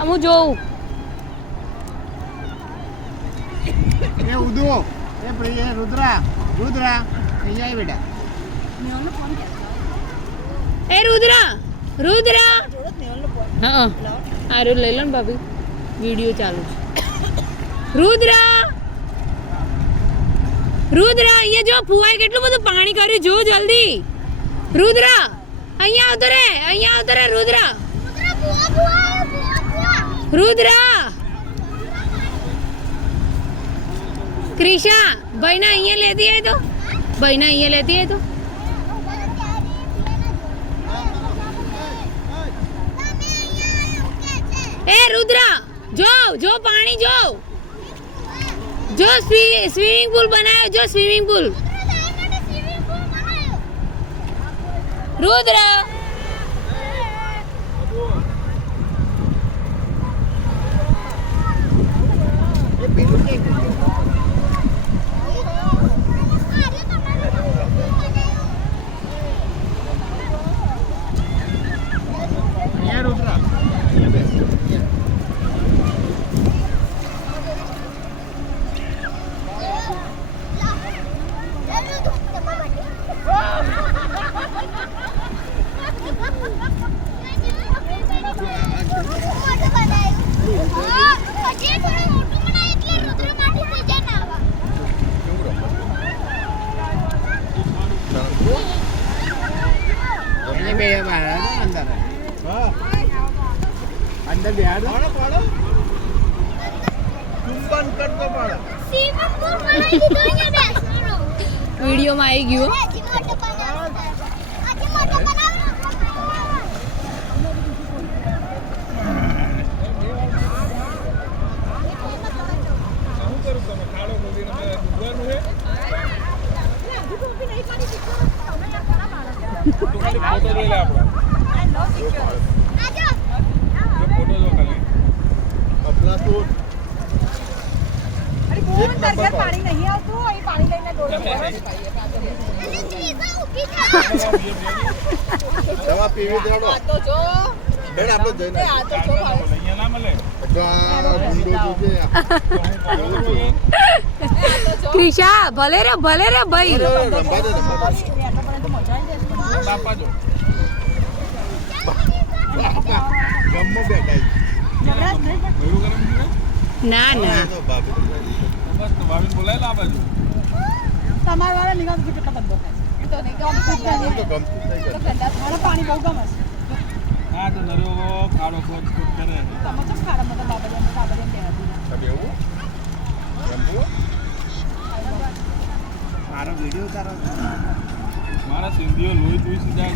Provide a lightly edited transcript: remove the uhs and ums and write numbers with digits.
હું જોઉં એ ઉદુ એ પ્રિય રુદ્રા રુદ્રા અહીંયા આવી બેટા એ રુદ્રા રુદ્રા હા આરો લઈ લો ને ભાભી વિડીયો ચાલુ છે રુદ્રા રુદ્રા અહીંયા જો ફુવાએ કેટલું બધું પાણી કર્યું જો જલ્દી રુદ્રા અહીંયા આવતો રે રુદ્રા રુદ્રા ક્રિશા ભાઈને અહીંયા લેતી હે તો ભાઈને અહીંયા લેતી હે તો એ રુદ્રા જો પાણી જો સ્વિમિંગ પૂલ બનાવ્યો જો સ્વિમિંગ પૂલ રુદ્રા અંદર બેહાડ પાડો પાડો ચુંબન કરતો પાડો વિડીયોમાં આવી ગયો પાણી નહીં આવતું અહીં પાણી લઈને દવા પીવી દેડો તો જો બેડ આપણે જઈને આ તો જો અહીંયા ના મળે ક્રિશા ભલે રે ભાઈ બાપા જો ગમો બેઠા મેરું ગરમ થયું ના બસ તો ભાભી બોલાય લા બાજુ તમારા વાળા નિગાહ કેટલા બધો થાય તો નહીં ગમતું તો ઠંડા મારા પાણી બહુ ગમે હા તો નરો ખાડો ખોદ કરે તમે તો ખાડા મત બાબા એવું મારો વિડિયો તારો મારા સિંધીઓ લોહી જોઈ સીધા